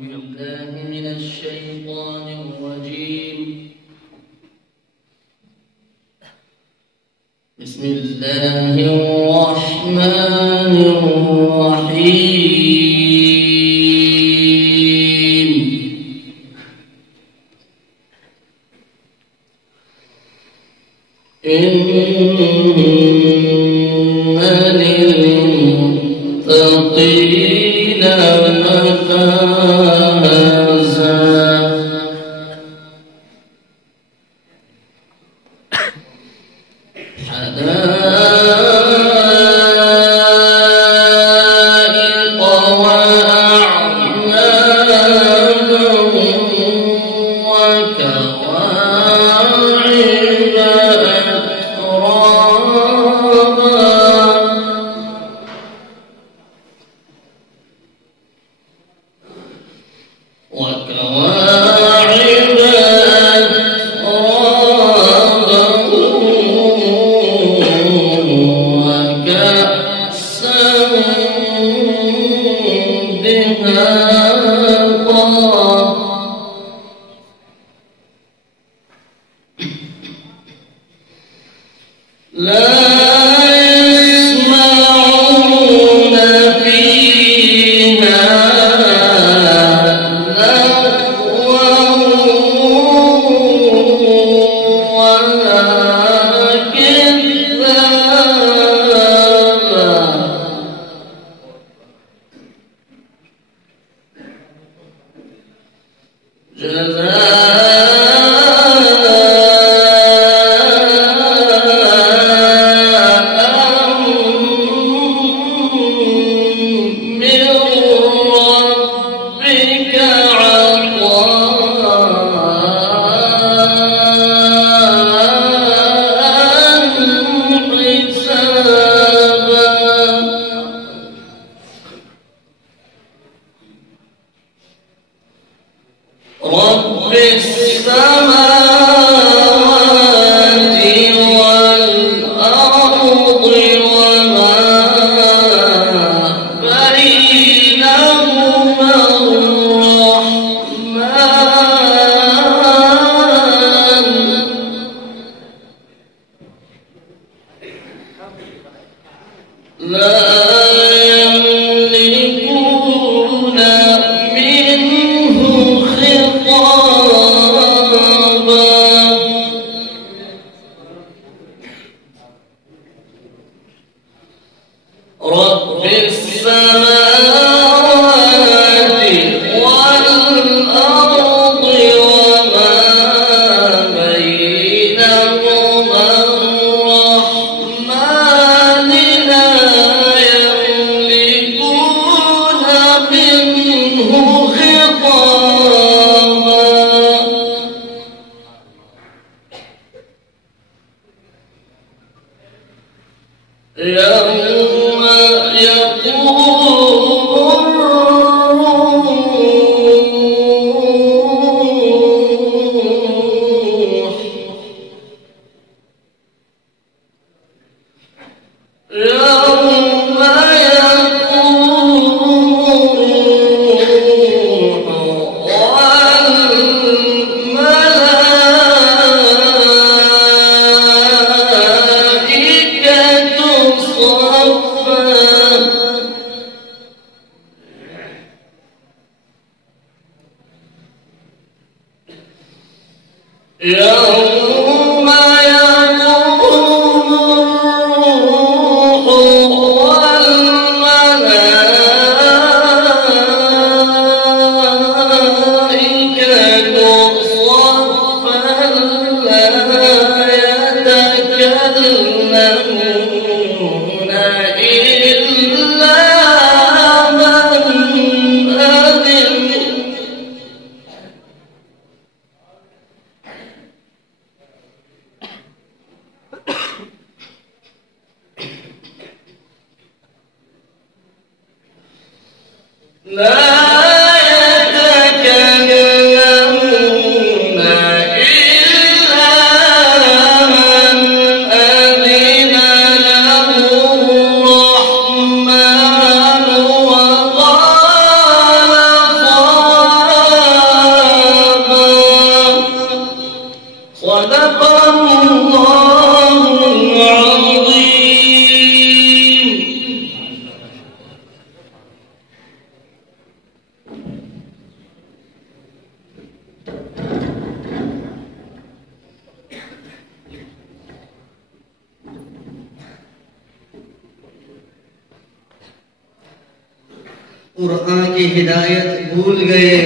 بالله من الشيطان الرجيم. بسم الله الرحمن الرحيم. إن للمتقين مفازا حدائق وأعنابا وكواعب وكأسا دهاقا لا يسمعون فيها لغوا ولا كذابا رب السماوات والأرض وما بينهما الرحمن لا يملكون منه خطابا رب السماوات والأرض وما بينهما الرحمن لا يملكون منه خطابا يوم يقوم الروح يوم يقوم الروح والملائكة صفا لا يتكلمون إلا من أذن कुरान की हिदायत भूल गए।